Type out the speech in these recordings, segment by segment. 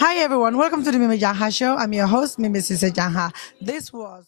Hi everyone, welcome to the Mimi Janha show. I'm your host, Mimi Sister Janha. This was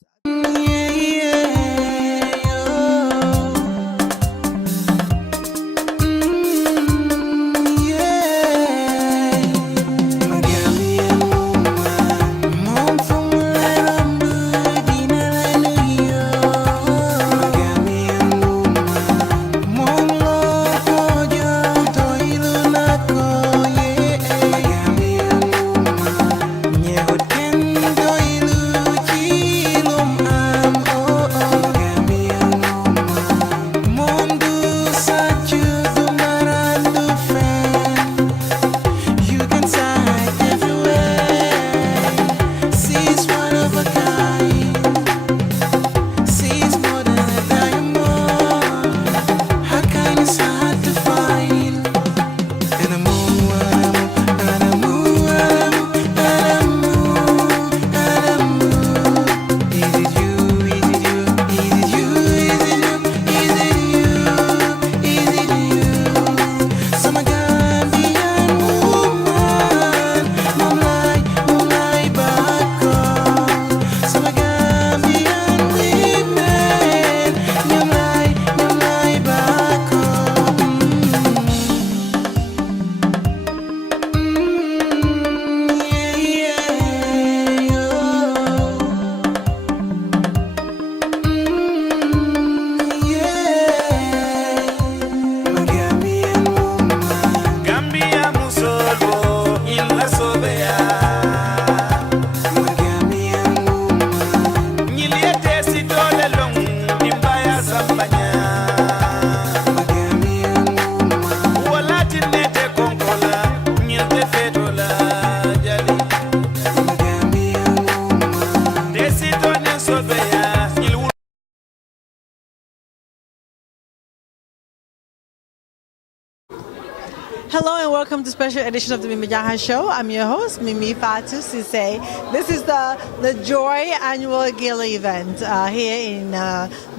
Hello and welcome to special edition of the Mimi Jaha Show. I'm your host, Mimi Fatu Sise. This is the Joye annual Gala event here in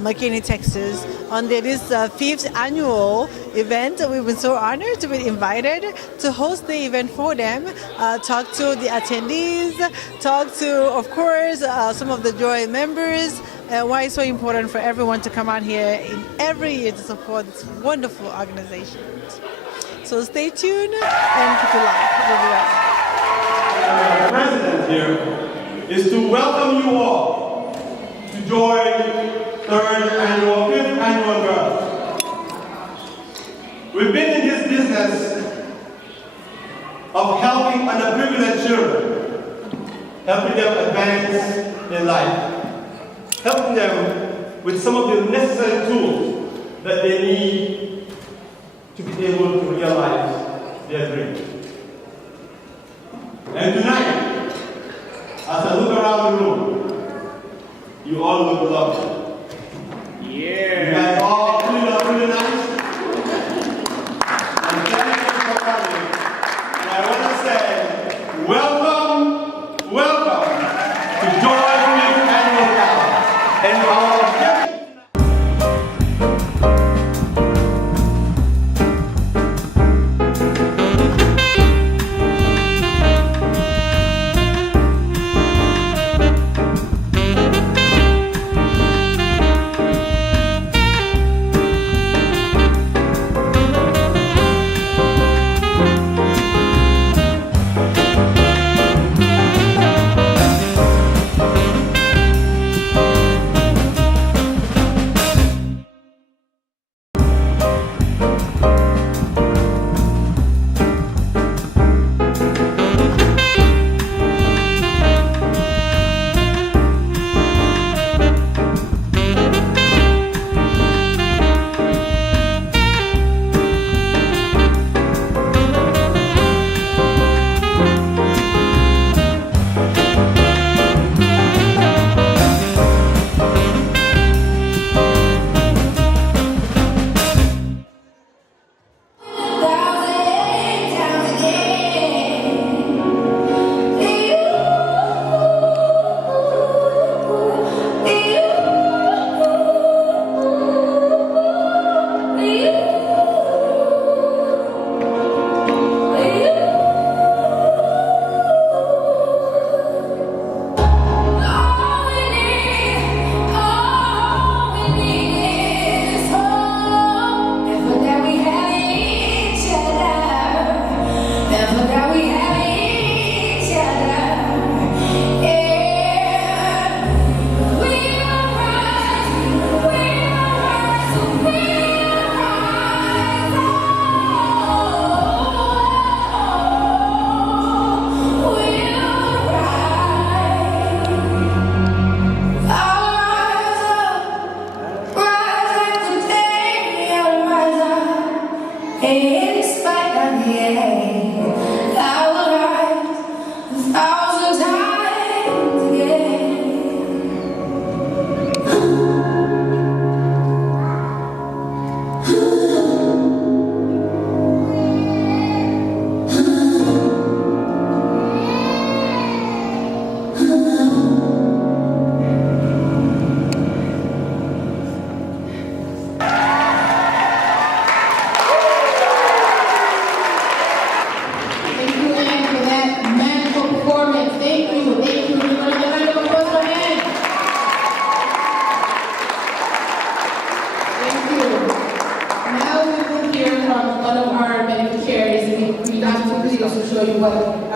McKinney, Texas. On this fifth annual event, we've been so honored to be invited to host the event for them, talk to the attendees, talk to, of course, some of the Joye members, why it's so important for everyone to come out here in every year to support this wonderful organization. So stay tuned and keep it live. We'll be right back. The president here is to welcome you all to Joye 5th annual Gala. We've been in this business of helping underprivileged children, helping them advance in life, helping them with some of the necessary tools that they need to be able to realize their dreams. And tonight, as I look around the room, you all look lovely. Yeah. You guys all really nice. And thank you for coming. And I want to say, welcome to Joye 5th Annual Gala. And our objective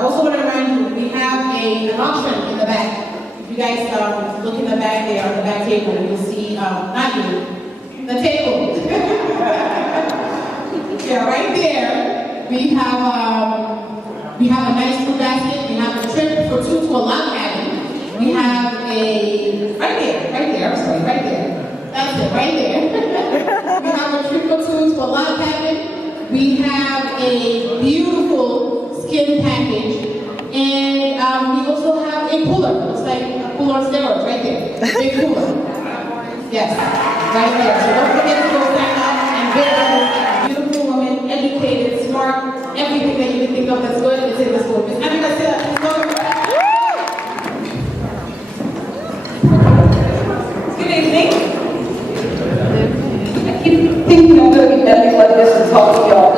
also want to remind you, we have an auction in the back. If you guys look in the back there, on the back table, you'll see, not you, the table. Yeah, right there, we have a nice food basket. We have a trip for two to a log cabin. We have right there, I'm sorry, right there. That's it, right there. We have a trip for two to a log cabin. We have a beautiful skin package. And we also have a cooler. It's like a cooler on steroids, right there. Big cooler. Yes, right there. So don't forget to go sign up and get those beautiful women, educated, smart, everything that you can think of that's good is in the store. Miss Annika, sit up. Good evening. I keep thinking I'm going to be bending like this and talk to y'all.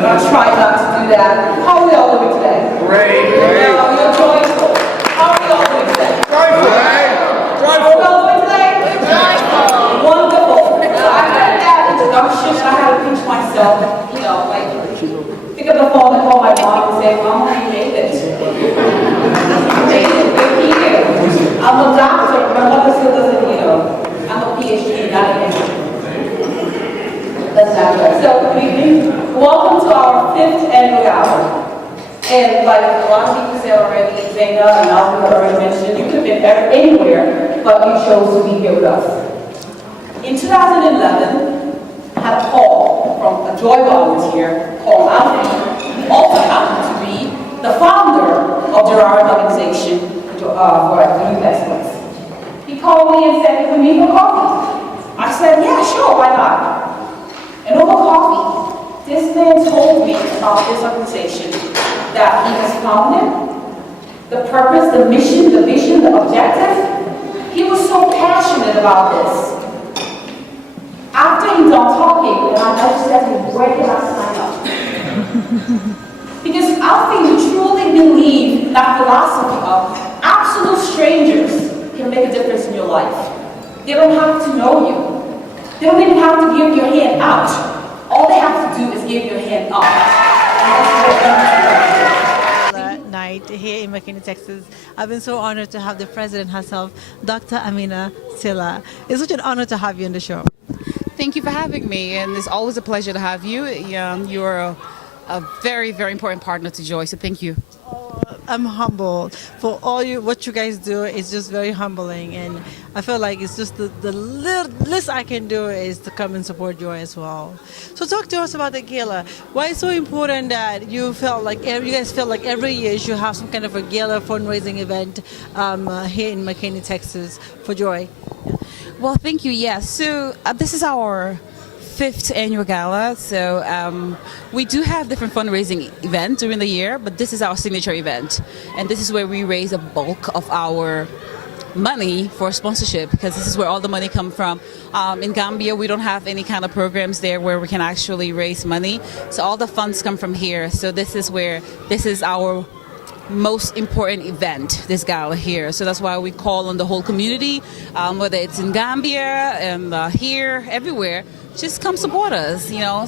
But I'll try not to do that. How are we all doing today? Great. You're joyful. How are we all doing today? Joyful. How are we all doing today? Joyful. Wonderful. So I had that introduction and I had to pinch myself, you know, like pick up the phone and call my mom and say, Mom, you made it. You made it. We're here. I'm a doctor. My mother still doesn't, you know, I'm a PhD, not an MD. That's not right. So, good evening. Welcome to our 5th annual Gala. And like a lot of people said already, Janha and Alvin already mentioned, you could have been anywhere, but you chose to be here with us. In 2011, I had a call from a Joye volunteer called Alvin, who also happened to be the founder of the organization for Youth Excellence. He called me and said, "Can we meet for coffee?" I said, "Yeah, sure, why not?" And over coffee, this man told me about this organization that he has founded, the purpose, the mission, the vision, the objective. He was so passionate about this. After he's done talking, and I just said to him, "Where can I sign up?" Because I think you truly believe that philosophy of absolute strangers can make a difference in your life. They don't have to know you. They don't even have to give your hand out. All they have to do is give your hand up. Night here in McKinney, Texas. I've been so honored to have the president herself, Dr. Amina Silla. It's such an honor to have you on the show. Thank you for having me, and it's always a pleasure to have you. You're a very, very important partner to Joye, so thank you. I'm humbled for what you guys do. It's just very humbling, and I feel like it's just the least I can do is to come and support Joye as well. So talk to us about the gala. Why it's so important that you guys feel like every year you should have some kind of a gala fundraising event here in McKinney, Texas for Joye? Well, thank you. Yes. So this is our 5th annual gala. So we do have different fundraising events during the year, but this is our signature event. And this is where we raise a bulk of our money for sponsorship, because this is where all the money comes from. In Gambia, we don't have any kind of programs there where we can actually raise money. So all the funds come from here. So this is our most important event, this gala here. So that's why we call on the whole community, whether it's in Gambia and here, everywhere, just come support us, you know.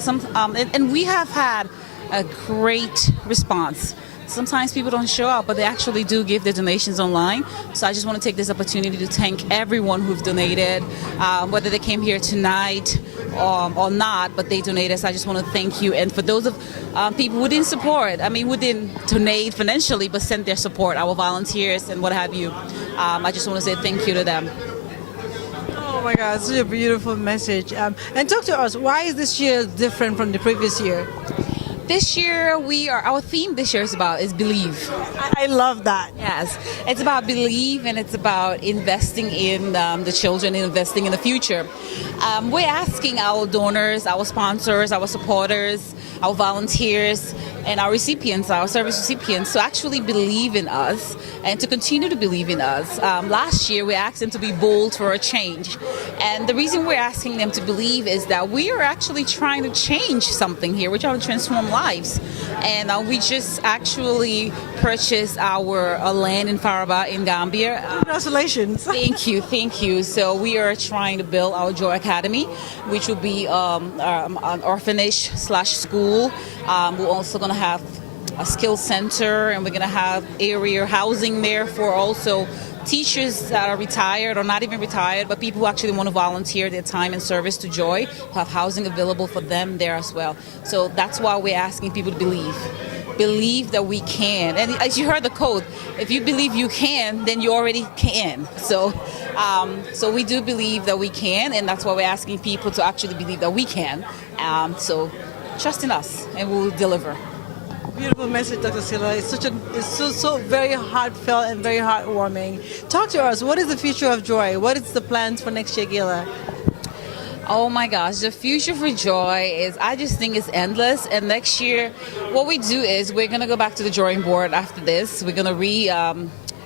And we have had a great response. Sometimes people don't show up, but they actually do give their donations online. So I just want to take this opportunity to thank everyone who've donated, whether they came here tonight or not, but they donated. So I just want to thank you. And for those of people who didn't support, who didn't donate financially, but sent their support, our volunteers and what have you, I just want to say thank you to them. Oh my God, such a beautiful message. And talk to us, why is this year different from the previous year? This year, our theme this year is believe. I love that. Yes, it's about believe, and it's about investing in the children, investing in the future. We're asking our donors, our sponsors, our supporters, our volunteers, and our recipients, our service recipients, to actually believe in us and to continue to believe in us. Last year, we asked them to be bold for a change. And the reason we're asking them to believe is that we are actually trying to change something here. We're trying to transform lives. And we just actually purchased our land in Faraba in Gambia. Congratulations. Thank you. So we are trying to build our Joye Academy, which will be an orphanage/school. We're also going to have a skill center, and we're going to have area housing there for also teachers that are retired or not even retired, but people who actually want to volunteer their time and service to Joy. We'll have housing available for them there as well. So that's why we're asking people to believe that we can. And as you heard the code, if you believe you can, then you already can. So we do believe that we can, and that's why we're asking people to actually believe that we can. So trust in us, and we'll deliver. Beautiful message, Dr. Sila. It's so very heartfelt and very heartwarming. Talk to us. What is the future of Joy? What is the plans for next year, Gala? Oh my gosh, the future for Joy is, I just think it's endless. And next year, what we do is we're going to go back to the drawing board after this. We're going to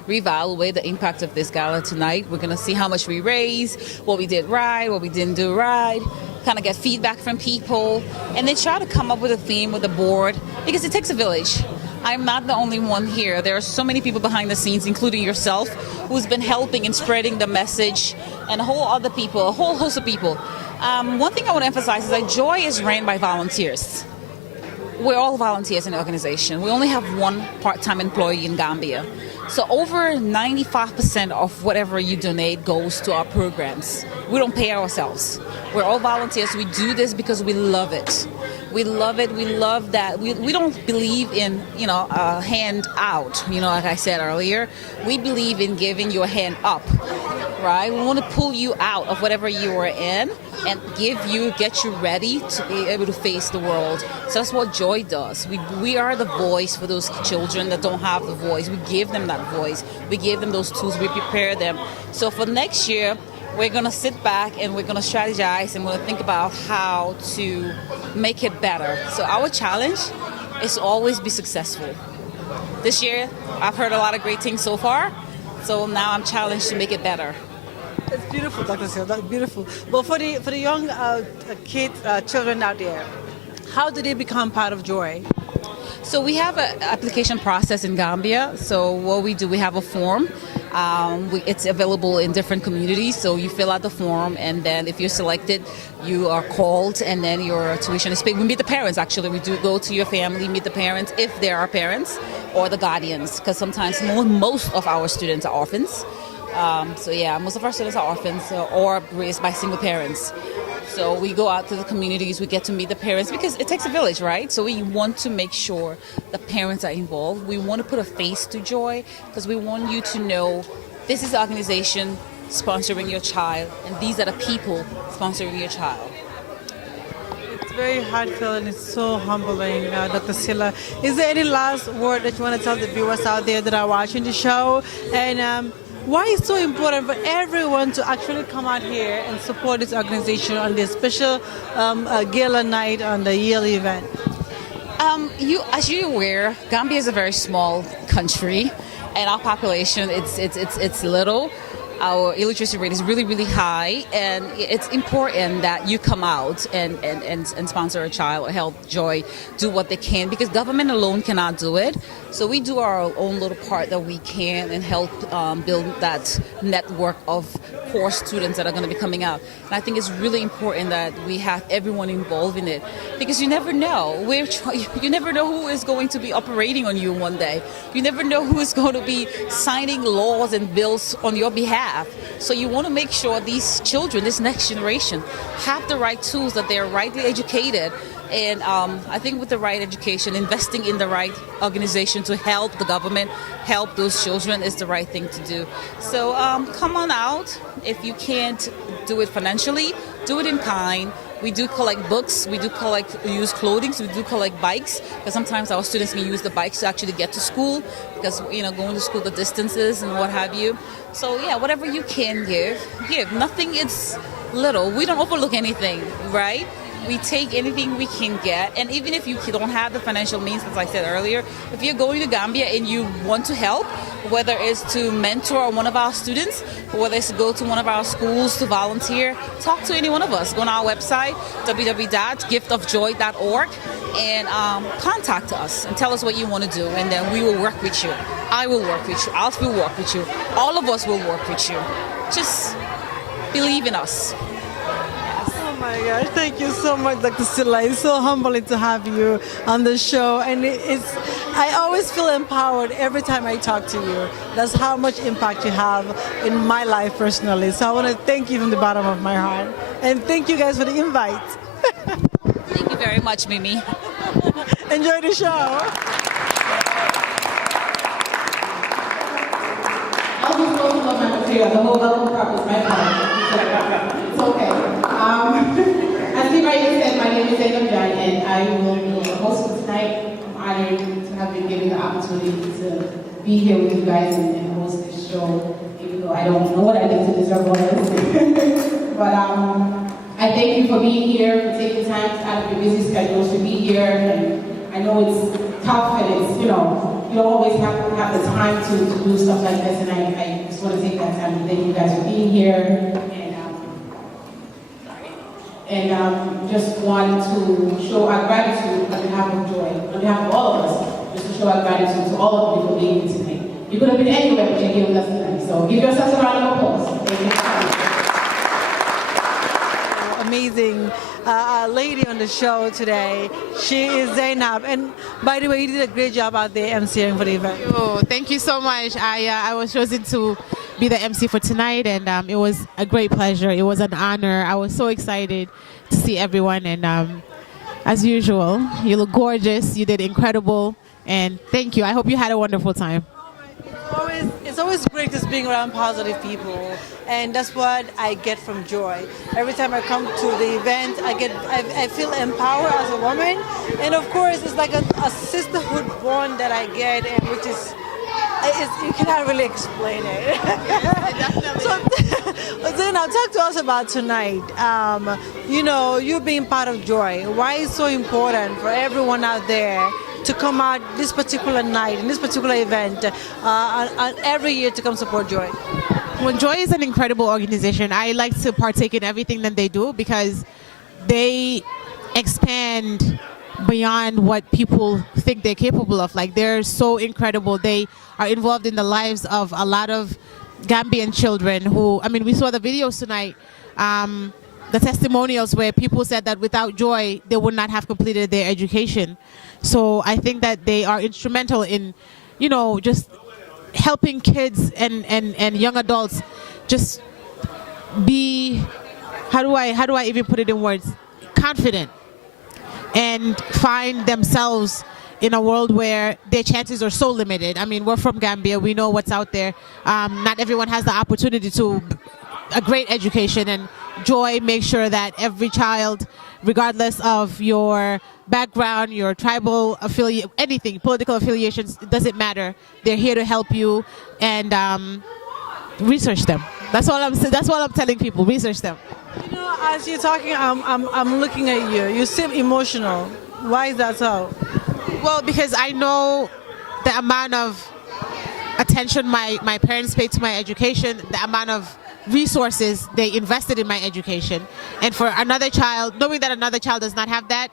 reevaluate the impact of this gala tonight. We're going to see how much we raised, what we did right, what we didn't do right, kind of get feedback from people, and then try to come up with a theme with the board, because it takes a village. I'm not the only one here. There are so many people behind the scenes, including yourself, who's been helping and spreading the message, and a whole host of people. One thing I want to emphasize is that Joy is ran by volunteers. We're all volunteers in the organization. We only have one part-time employee in Gambia. So over 95% of whatever you donate goes to our programs. We don't pay ourselves. We're all volunteers. We do this because we love it. We love it. We love that. We don't believe in, a hand out, like I said earlier. We believe in giving you a hand up, right? We want to pull you out of whatever you are in and get you ready to be able to face the world. So that's what Joy does. We are the voice for those children that don't have the voice. We give them that voice. We give them those tools. We prepare them. So for next year, we're going to sit back and we're going to strategize and we're going to think about how to make it better. So our challenge is to always be successful. This year, I've heard a lot of great things so far. So now I'm challenged to make it better. It's beautiful, Dr. Sil. That's beautiful. But for the young kids, children out there, how do they become part of Joy? So we have an application process in Gambia. So what we do, we have a form. It's available in different communities. So you fill out the form, and then if you're selected, you are called, and then your tuition is paid. We meet the parents, actually. We do go to your family, meet the parents, if there are parents, or the guardians, because sometimes most of our students are orphans. Most of our students are orphans or raised by single parents. So we go out to the communities, we get to meet the parents, because it takes a village, right? So we want to make sure the parents are involved. We want to put a face to Joy, because we want you to know this is the organization sponsoring your child, and these are the people sponsoring your child. It's very heartfelt and it's so humbling, Dr. Sila. Is there any last word that you want to tell the viewers out there that are watching the show? And why it's so important for everyone to actually come out here and support this organization on this special gala night on the yearly event? As you're aware, Gambia is a very small country, and our population it's little. Our illiteracy rate is really, really high, and it's important that you come out and sponsor a child or help Joy do what they can, because government alone cannot do it. So we do our own little part that we can and help build that network of core students that are going to be coming out. And I think it's really important that we have everyone involved in it, because you never know. You never know who is going to be operating on you one day. You never know who is going to be signing laws and bills on your behalf. So you want to make sure these children, this next generation, have the right tools, that they're rightly educated. And I think with the right education, investing in the right organization to help the government, help those children is the right thing to do. So come on out. If you can't do it financially, do it in kind. We do collect books, we do collect used clothing, so we do collect bikes, because sometimes our students can use the bikes to actually get to school, because going to school, the distances and what have you. So whatever you can give. Nothing is little. We don't overlook anything, right? We take anything we can get, and even if you don't have the financial means, as I said earlier, if you're going to Gambia and you want to help, whether it's to mentor one of our students, or whether it's to go to one of our schools to volunteer, talk to any one of us. Go on our website, www.giftofjoy.org, and contact us and tell us what you want to do, and then we will work with you. I will work with you. Alf will work with you. All of us will work with you. Just believe in us. my gosh, thank you so much, Dr. Silla. It's so humbling to have you on the show. And I always feel empowered every time I talk to you. That's how much impact you have in my life personally. So I want to thank you from the bottom of my heart. And thank you guys for the invite. Thank you very much, Mimi. Enjoy the show. I'll just go to my material. The whole welcome part was my part. It's okay. As he rightly said, my name is Joye, and I will be the host for tonight. I'm honored to have been given the opportunity to be here with you guys and host this show, even though I don't know what I did to deserve all this. But I thank you for being here, for taking time out of your busy schedules to be here. And I know it's tough and it's, you don't always have the time to do stuff like this. And I just want to take that time to thank you guys for being here. And just want to show our gratitude on behalf of Joye, on behalf of all of us, just to show our gratitude to all of you for being here tonight. You could have been anywhere, but you're here with us tonight. So give yourselves a round of applause. Thank you. Amazing lady on the show today. She is Zainab. And by the way, you did a great job out there emceeing for the event. Oh, thank you so much. I was chosen to be the MC for tonight, and it was a great pleasure. It was an honor. I was so excited to see everyone, and as usual, you look gorgeous. You did incredible, and thank you. I hope you had a wonderful time. It's always great just being around positive people, and that's what I get from Joye. Every time I come to the event, I feel empowered as a woman, and of course, it's like a sisterhood bond that I get, and which is. You cannot really explain it. So then talk to us about tonight. You being part of Joye. Why is it so important for everyone out there to come out this particular night, in this particular event, every year to come support Joye? Well, Joye is an incredible organization. I like to partake in everything that they do because they expand beyond what people think they're capable of. Like, they're so incredible. They are involved in the lives of a lot of Gambian children who, we saw the videos tonight, the testimonials where people said that without Joye, they would not have completed their education. So I think that they are instrumental in, just helping kids and young adults just be, how do I even put it in words, confident, and find themselves in a world where their chances are so limited. We're from Gambia. We know what's out there. Not everyone has the opportunity to a great education, and Joye makes sure that every child, regardless of your background, your tribal affiliate, anything, political affiliations, it doesn't matter. They're here to help you, and research them. That's all I'm telling people. Research them. As you're talking, I'm looking at you. You seem emotional. Why is that so? Well, because I know the amount of attention my parents paid to my education, the amount of resources they invested in my education. And for another child, knowing that another child does not have that,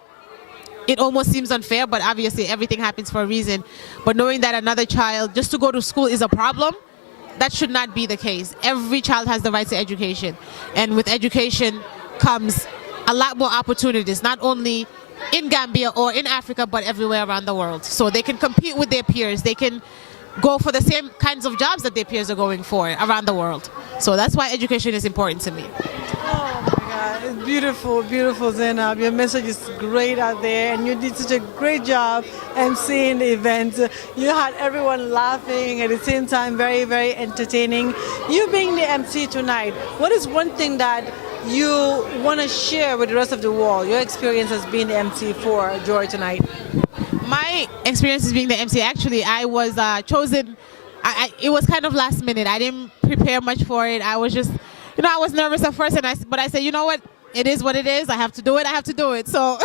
it almost seems unfair, but obviously everything happens for a reason. But knowing that another child, just to go to school is a problem, that should not be the case. Every child has the right to education. And with education comes a lot more opportunities, not only in Gambia or in Africa, but everywhere around the world. So they can compete with their peers. They can go for the same kinds of jobs that their peers are going for around the world. So that's why education is important to me. Oh my God, it's beautiful, beautiful, Zainab. Your message is great out there, and you did such a great job emceeing the event. You had everyone laughing at the same time, very, very entertaining. You being the MC tonight, what is one thing that you want to share with the rest of the world, your experience as being the MC for Joye tonight? My experience as being the MC, actually, I was chosen, it was kind of last minute. I didn't prepare much for it. I was just, I was nervous at first, but I said, you know what? It is what it is. I have to do it. So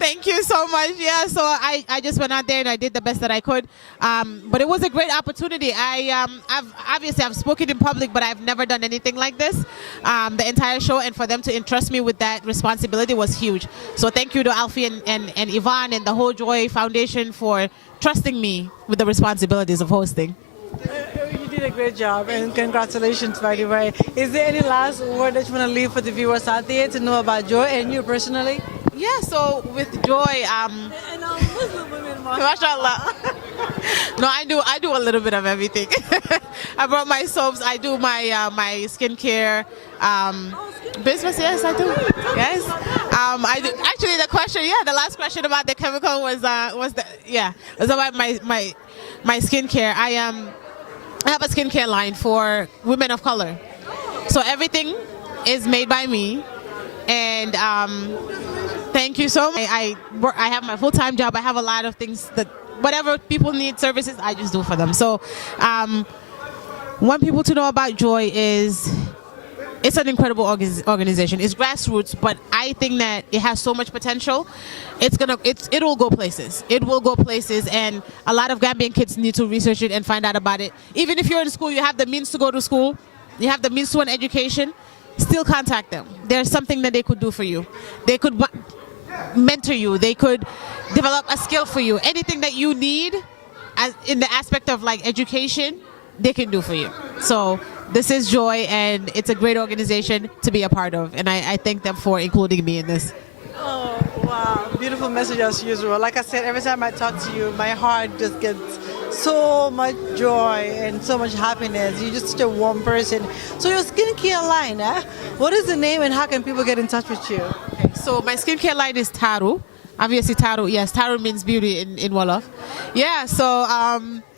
thank you so much. Yeah, so I just went out there and I did the best that I could. But it was a great opportunity. I've spoken in public, but I've never done anything like this, the entire show. And for them to entrust me with that responsibility was huge. So thank you to Alfie and Yvonne and the whole Joye Foundation for trusting me with the responsibilities of hosting. You did a great job, and congratulations, by the way. Is there any last word that you want to leave for the viewers out there to know about Joy and you personally? Yeah, so with Joy, And Muslim women, mashallah. No, I do a little bit of everything. I brought my soaps. I do my skincare business. Yes, I do. Yes, I do. Actually, the question, the last question about the chemical was about my skincare. I have a skincare line for women of color, so everything is made by me, and thank you so much. I have my full-time job. I have a lot of things that whatever people need services, I just do for them. So want people to know about Joy is it's an incredible organization. It's grassroots, but I think that it has so much potential. It will go places. It will go places, and a lot of Gambian kids need to research it and find out about it. Even if you're in school, you have the means to go to school, you have the means to an education, still contact them. There's something that they could do for you. They could mentor you. They could develop a skill for you. Anything that you need in the aspect of like education, they can do for you. So this is Joy, and it's a great organization to be a part of, and I thank them for including me in this. Oh, wow. Beautiful message as usual. Like I said, every time I talk to you, my heart just gets so much joy and so much happiness. You're just such a warm person. So your skincare line, what is the name and how can people get in touch with you? Okay, so my skincare line is Taru. Obviously Taru, yes, Taru means beauty in Wolof. Yeah, so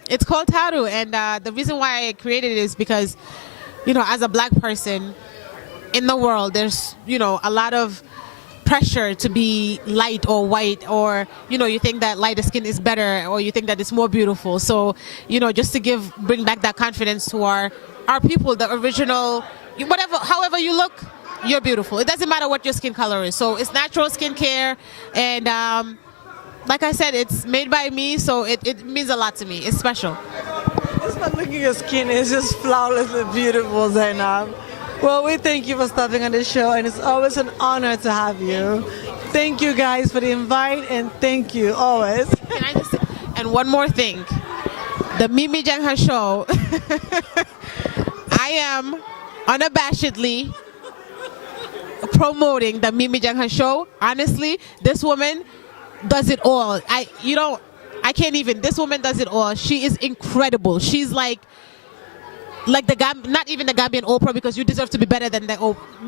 it's called Taru, and the reason why I created it is because, as a black person in the world, there's, a lot of pressure to be light or white, or you think that lighter skin is better, or you think that it's more beautiful. So just to bring back that confidence to our people, the original, however you look, you're beautiful. It doesn't matter what your skin color is. So it's natural skincare, and like I said, it's made by me, so it means a lot to me. It's special. It's not looking at your skin, it's just flawlessly beautiful, Zainab. Well, we thank you for stopping on the show, and it's always an honor to have you. Thank you guys for the invite, and thank you always. Can I just say, and one more thing, the Mimi Janha show, I am unabashedly promoting the Mimi Janha show. Honestly, this woman does it all. I can't even, this woman does it all. She is incredible. She's like not even the Gambian Oprah, because you deserve to be better than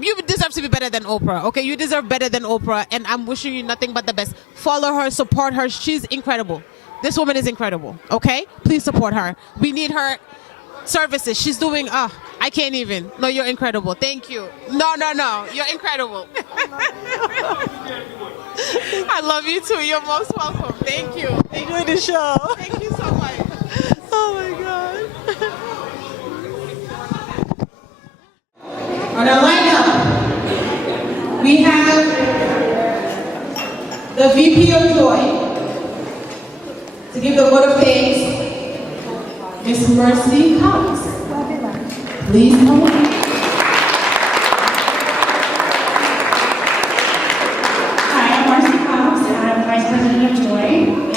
you deserve to be better than Oprah. Okay, you deserve better than Oprah, and I'm wishing you nothing but the best. Follow her, support her. She's incredible. This woman is incredible. Okay, please support her. We need her services. She's doing I can't even. No, you're incredible. Thank you. No, you're incredible. I love you too. You're most welcome. Thank you. Enjoy the show. Thank you so much. Oh my God. On our lineup, we have the VP of Joy to give the vote of thanks, Miss Mercy Cox. Please come on. Hi, I'm Marcy Cox, and I'm Vice President of Joy,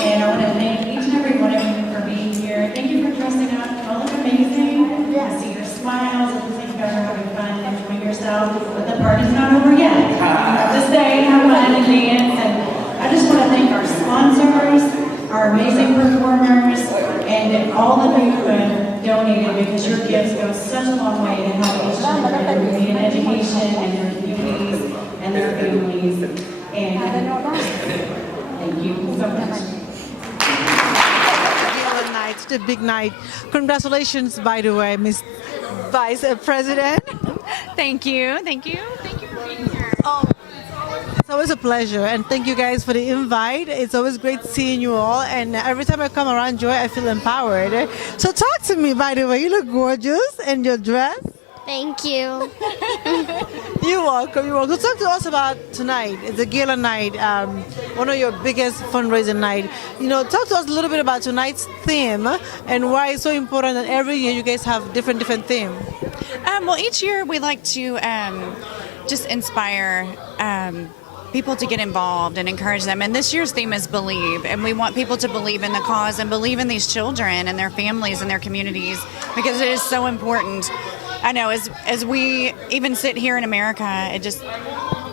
and I want to thank each and every one of you for being here. Thank you for dressing up. You all look amazing. I see your smiles. It looks like you guys are having fun and enjoying yourself, but the party's not over yet. You have to stay and have fun and dance, and I just want to thank our sponsors, our amazing performers, and all of you who have donated, because your gifts go such a long way to help each other in education and their communities and their families. And thank you so much. Gala night, the big night. Congratulations, by the way, Miss Vice President. Thank you. Thank you. Thank you for being here. It's always a pleasure, and thank you guys for the invite. It's always great seeing you all, and every time I come around Joy, I feel empowered. So talk to me, by the way. You look gorgeous in your dress. Thank you. You're welcome. You're welcome. So talk to us about tonight. It's a gala night, one of your biggest fundraising night. Talk to us a little bit about tonight's theme and why it's so important that every year you guys have different themes. Well, each year we like to just inspire people to get involved and encourage them. And this year's theme is believe, and we want people to believe in the cause and believe in these children and their families and their communities, because it is so important. I know as we even sit here in America,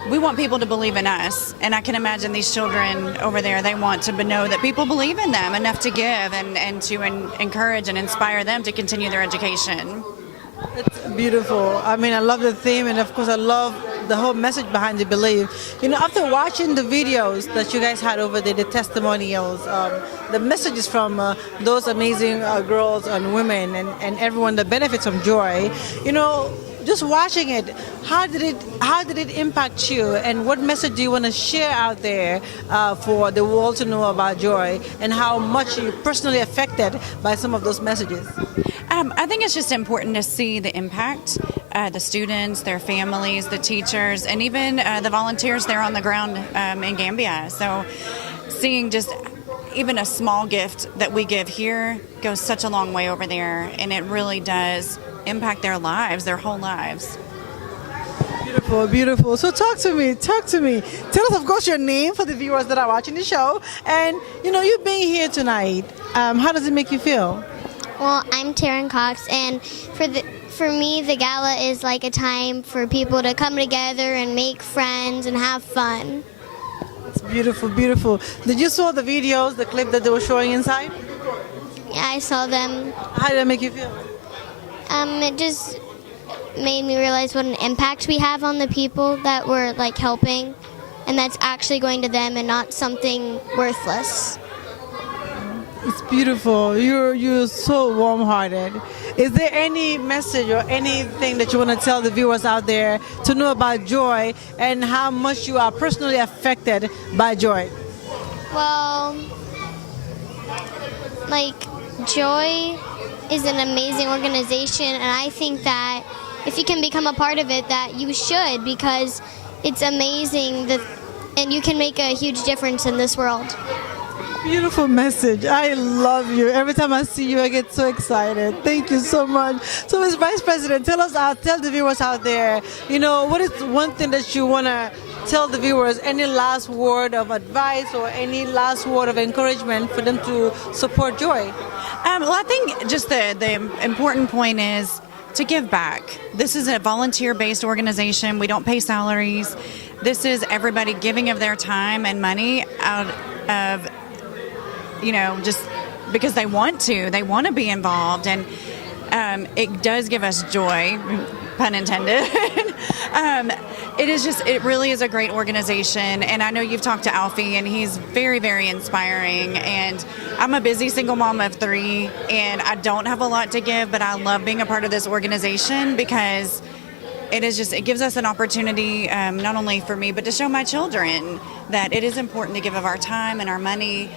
we want people to believe in us, and I can imagine these children over there, they want to know that people believe in them enough to give and to encourage and inspire them to continue their education. It's beautiful. I mean, I love the theme, and of course, I love the whole message behind the belief. You know, after watching the videos that you guys had over there, the testimonials, the messages from those amazing girls and women and everyone that benefits from Joy, you know, just watching it, how did it impact you, and what message do you want to share out there for the world to know about Joy, and how much you personally affected by some of those messages? I think it's just important to see the impact, the students, their families, the teachers, and even the volunteers there on the ground in Gambia. So seeing just even a small gift that we give here goes such a long way over there, and it really does impact their lives, their whole lives. Beautiful, beautiful. So talk to me. Tell us, of course, your name for the viewers that are watching the show, and you know, you being here tonight, how does it make you feel? Well, I'm Taryn Cox, and for me, the gala is like a time for people to come together and make friends and have fun. It's beautiful, beautiful. Did you saw the videos, the clip that they were showing inside? Yeah, I saw them. How did that make you feel? It just made me realize what an impact we have on the people that we're like helping, and that's actually going to them and not something worthless. It's beautiful. You're so warm-hearted. Is there any message or anything that you want to tell the viewers out there to know about Joy and how much you are personally affected by Joy? Well, like, Joy is an amazing organization, and I think that if you can become a part of it, that you should, because it's amazing and you can make a huge difference in this world. Beautiful message. I love you. Every time I see you, I get so excited. Thank you so much. So, Ms. Vice President, tell the viewers out there, you know, what is one thing that you want to tell the viewers? Any last word of advice or any last word of encouragement for them to support Joy? Well, I think just the important point is to give back. This is a volunteer-based organization. We don't pay salaries. This is everybody giving of their time and money out of, you know, just because they want to be involved, and it does give us joy, pun intended. It really is a great organization, and I know you've talked to Alfie, and he's very, very inspiring, and I'm a busy single mom of 3, and I don't have a lot to give, but I love being a part of this organization because it gives us an opportunity, not only for me, but to show my children that it is important to give of our time and our money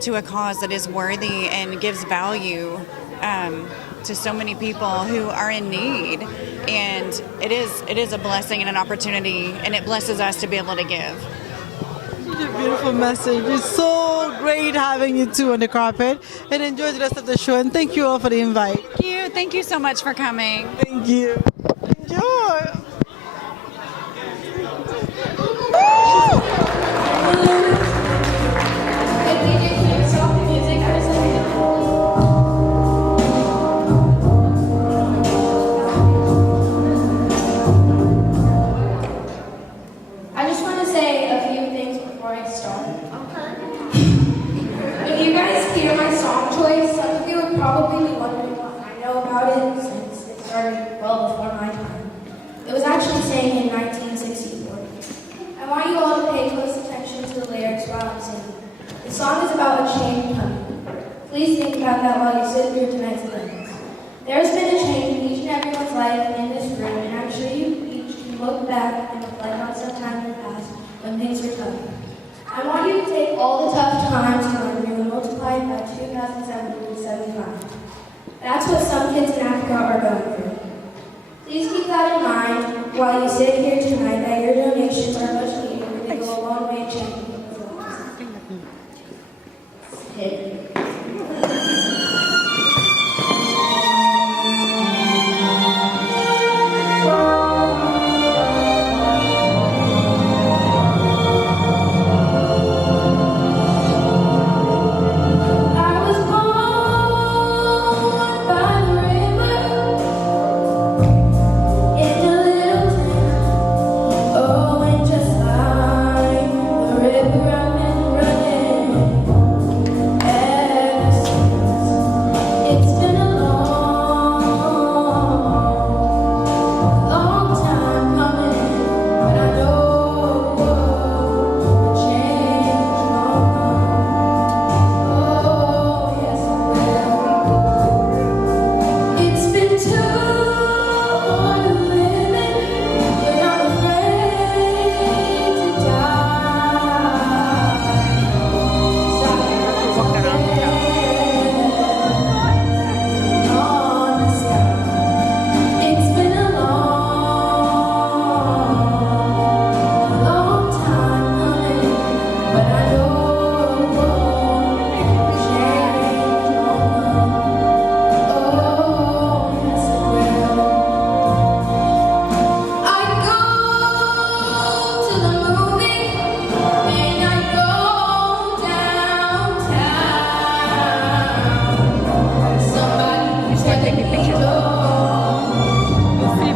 to a cause that is worthy and gives value to so many people who are in need. And it is a blessing and an opportunity, and it blesses us to be able to give. Such a beautiful message. It's so great having you two on the carpet, and enjoy the rest of the show, and thank you all for the invite. Thank you so much for coming. Thank you. Enjoy. I just want to say a few things before I start. When you guys hear my song choice, some of you are probably wondering what I know about it, since it started well before my time. It was actually sang in 1964. I want you all to pay close attention to the lyrics while I'm singing. The song is about a change coming. Please think about that while you sit through tonight's events. There has been a change in each and everyone's life in this room, and I'm sure you each can look back and reflect on some time in the past when things were tough. I want you to take all the tough times in life and multiply it by 2,775. That's what some kids in Africa are going through. Please keep that in mind while you sit here tonight, that your donations are much needed and they go a long way in changing people's lives. Hit. and taking pictures. We'll see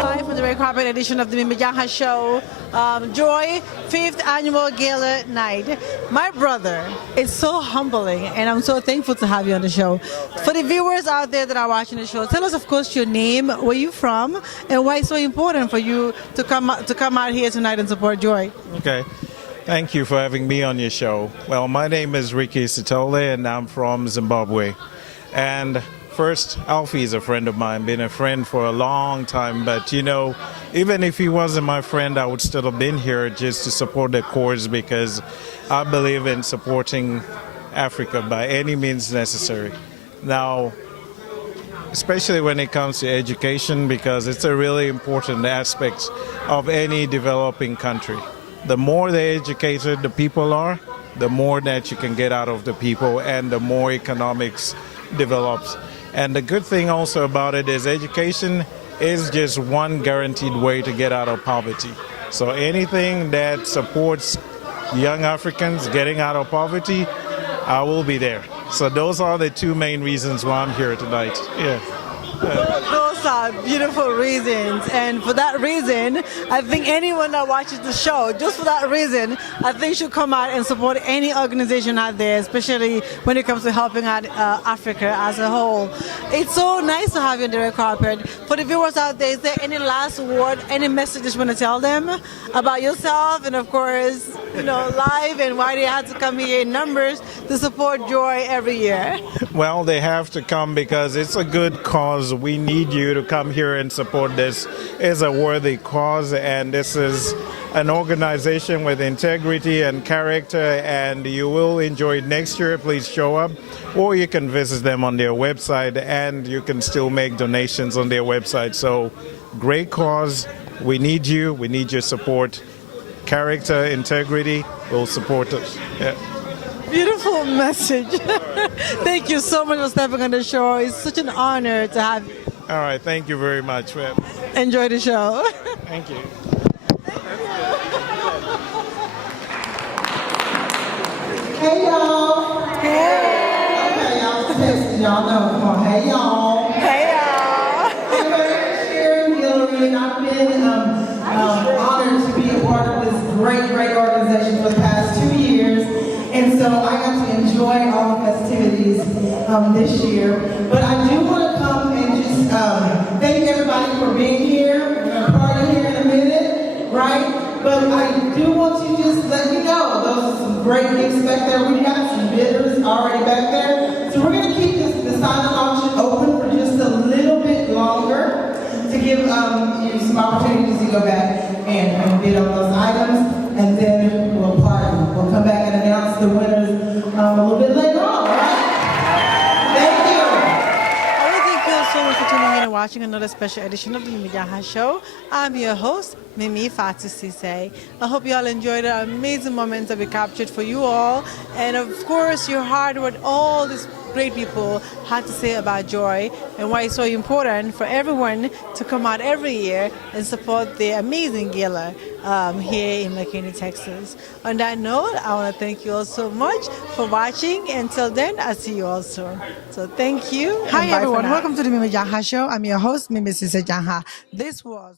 Live from the red carpet edition of the Mimi Janha Show, Joye 5th Annual Gala Night. My brother, it's so humbling and I'm so thankful to have you on the show. For the viewers out there that are watching the show, tell us, of course, your name, where you're from, and why it's so important for you to come out here tonight and support Joye. Okay. Thank you for having me on your show. Well, my name is Ricky Sitole and I'm from Zimbabwe. And first, Alfie is a friend of mine, been a friend for a long time. But, you know, even if he wasn't my friend, I would still have been here just to support the cause because I believe in supporting Africa by any means necessary. Now, especially when it comes to education, because it's a really important aspect of any developing country. The more educated the people are, the more that you can get out of the people and the more economics develops. And the good thing also about it is education is just one guaranteed way to get out of poverty. So anything that supports young Africans getting out of poverty, I will be there. So those are the two main reasons why I'm here tonight. Yeah. Those are beautiful reasons, and for that reason, I think anyone that watches the show, just for that reason, I think should come out and support any organization out there, especially when it comes to helping out Africa as a whole. It's so nice to have you on the red carpet. For the viewers out there, is there any last word, any messages you want to tell them about yourself, and of course, you know, live, and why they had to come here in numbers to support Joye every year? Well, they have to come because it's a good cause. We need you to come here and support this. It's a worthy cause, and this is an organization with integrity and character, and you will enjoy it next year. Please show up, or you can visit them on their website, and you can still make donations on their website. So, great cause. We need you. We need your support. Character, integrity will support us. Yeah. Beautiful message. Thank you so much for stepping on the show. It's such an honor to have you. All right. Thank you very much. Enjoy the show. Thank you. Hey y'all. Hey. Okay, y'all texting, y'all know. Come on, hey y'all. Hey y'all. I'm very cheering, Hillary, and I've been honored to be a part of this great organization for the past 2 years. And so I got to enjoy all the festivities this year. But I do want to come and just thank everybody for being here. We're going to party here in a minute, right? But I do want to just let you know, those are some great gifts back there. We got some bidders already back there. So we're going to keep the silent auction open for just a little bit longer to give you some opportunities to go back and bid on those items. And then we'll party. We'll come back and announce the winners a little bit later on, all right? Thank you. I want to thank you all so much for tuning in and watching another special edition of the Mimi Janha Show. I'm your host, Mimi Fatu Sise. I hope you all enjoyed the amazing moments that we captured for you all. And of course, you heard what all these great people had to say about Joye and why it's so important for everyone to come out every year and support the amazing gala here in McKinney, Texas. On that note, I want to thank you all so much for watching. Until then, I'll see you all soon. So thank you. Hi everyone, welcome to the Mimi Janha Show. I'm your host, Mimi Sise Janha. This was...